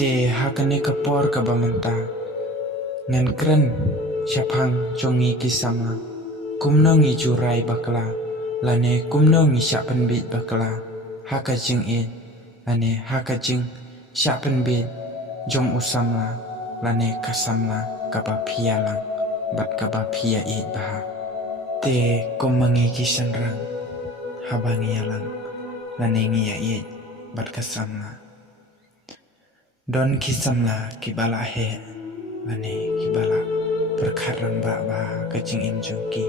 te hakane kapor ka bamanta ngan kren syapang jongi kisama kumno ngi jurai bakla lane kumno ngi syapen bit bakla haka jing e lane haka jing syapen bit jong usamla lane kasamla kaba pialang bat kaba pia e bah te kumangi kisanrang habangi yalang lane ngi ya e bat kasamla don kisamla kibala he lane kibala perkarang ba ba kacing im jongki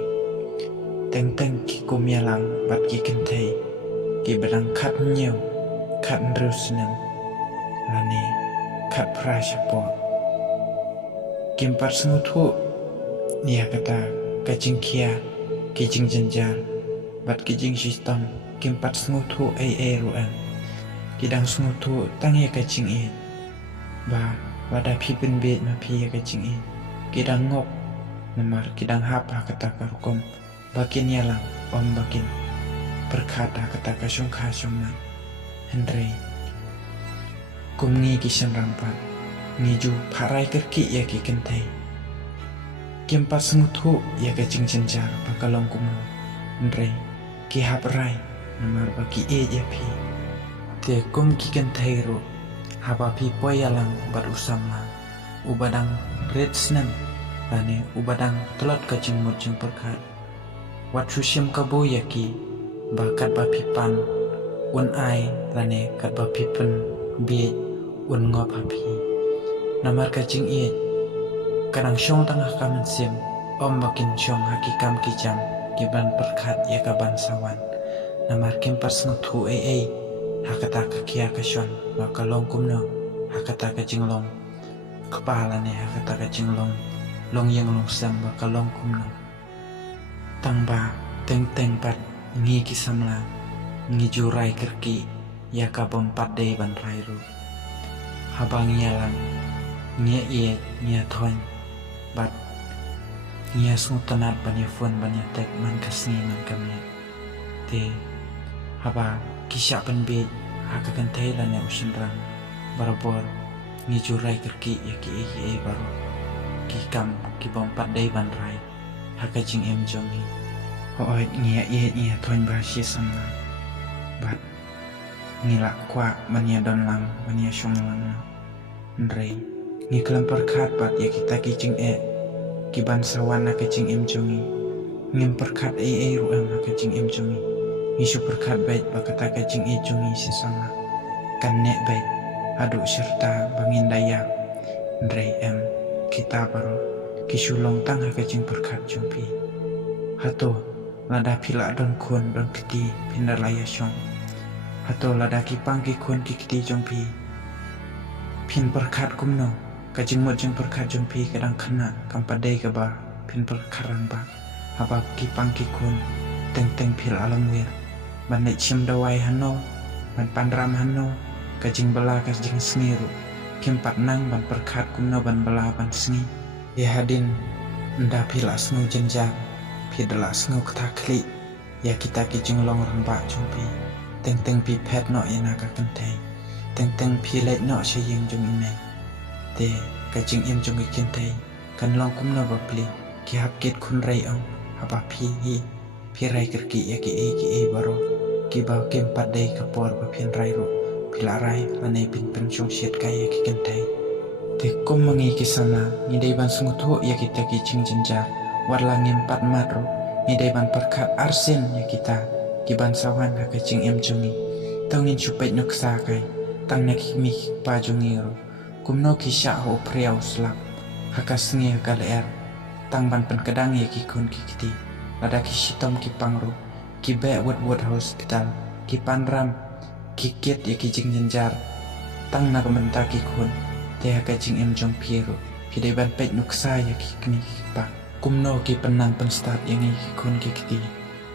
teng ki kumyalang bat ki kentai ki berang kat nyau kat nrusnam lane kat prasyapo kimpat sengutu dia kata kacing kia kijing jenjar bat kijing sistem kimpat sengutu ruang kidang sengutu tangi kacing ba wada pipin bet ma pi kacing kidang ngok namar kidang hapa kata karukom bakin yalang om bakin berkata kata kasyong kasyongan Henry kumngi kisan rampat ngiju parai kerki ya ki kentai kimpat sengutu ya kacing jenjar bakalong kumno Henry ki haprai namar baki ya pi te kum ki kentai ro haba pi poyalang bar usamla ubadang red snam lane ubadang telot kacing murjing perkat wat susyam kabo yaki bakat ba pipan un ai lane kat ba pipen bi un ngop hapi namar kacing kadang syong tengah kamen sim om makin syong hakikam kijam kiban perkat ya kaban sawan namar kimpas ngutu hakata kakia kasyon bakalong kumno hakata kajinglong kepala ne hakata kajinglong long yang long sam bakalong kumno tangba teng pat ngi kisamla ngi jurai kerki ya kabom padai ban rairu habang yalang ngia ngia thon bat ngia sutanat banya phone banya tek man kasni man kami te haba kisah penbet hakakan Thailand yang usinrang barabor ngi jurai kerki ya ki baru kikam kibom padai ban rai hakajing em jongi hoit ngia thon bahasi sama bat ngila kwa mania don lang mania syong lang ndrei ngi kelempar khat bat ya kita kijing kiban sawan hakajing em jongi ngim perkat ruang hakajing em jongi Isu berkat baik bakata kacing ijungi sesama kan nek baik aduk serta bangin daya ndrei kita baru kisulong tang kacing berkat jumpi hato lada pila don kun don kiti pindar laya syong hato lada kipang ki kun ki kiti jumpi pin berkat kumno kacing mojeng berkat jumpi kadang kena kampadai kaba pin berkaran ba haba kipang ki kun teng pil alam wir ban cim dawai hano ban panram hano kajing bela kajing sengiru kimpat nang ban perkat kumno ban bela ban sengi ya hadin nda pila sengu jenjang pidala sengu ketakli ya kita kijing long rambak jumpi teng pi pet no ina ka kentai teng pi let no syeng jung ine te kajing im jung kentai kan long kumno bapli ki hap kit kun rai ong haba pi rai kerki ya ki baru kiba kimpat dai kapor bapin rai ro pilarai lanai pin pensyong syet kaya ki kentai te kum mangi kisana ni dai ban sungutu ya kita ki cing jenjar warla ngimpat matro ni dai ban perkat arsen ya kita kiban sawan ha kacing em jungi tangin supait nuksa kai tang nak mi pa jungi ro kumno ki sya ho priau slap hakas ngi kalaer tang ban pen kedang ya ki kun ki kiti lada ki sitom ki pangro ki be wot hospital ki panram ki kiet ya ki jing jenjar tang na kementa ki kun te ha kacing em jong piero ki dai ban pet nuksa ya ki kni pa kumno ki penang penstat yang ki kun ki kiti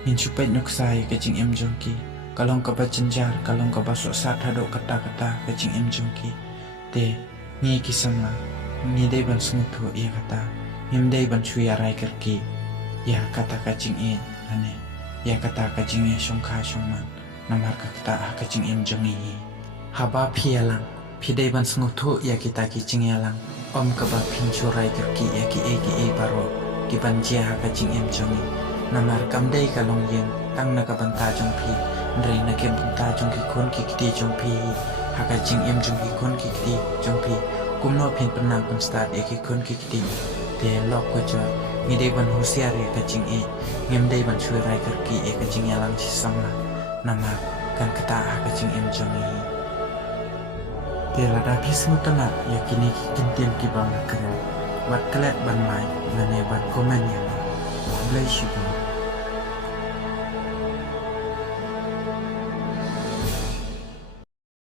min supait nuksa ya kacing em jong ki kalong ka ba jenjar kalong ka ba sok sat hado kata kacing em jong ki te ni ki sama ni dai ban sumutu ya kata nim dai ban chuya rai kerki ya kata kacing ane ya kata kacing syongka syongman namar kata kacing em jongi haba pialang Pidai ban sengutu ya kita ki cingyalang om ka ba pincurai kerki ya ki e baro ki ban jia ka cing em jongi namar kam dai ka long yen tang na ka ban ta jong pi ndrei na ke ban ta jong ki kon ki kiti jong pi ha ka cing em jong ki kon ki kiti jong pi kum no pin penam pun start ya ki kon ki kiti te lok ko jo mi dai ban husiar ya ka cing e ngem dai ban churai kerki ya ka cing yalang si samla namar kan kata ha ka cing em jongi Tela dapi semutana yakini kintiam ki bang keren. Wat kelet ban mai nane ban komen yang. Bless you.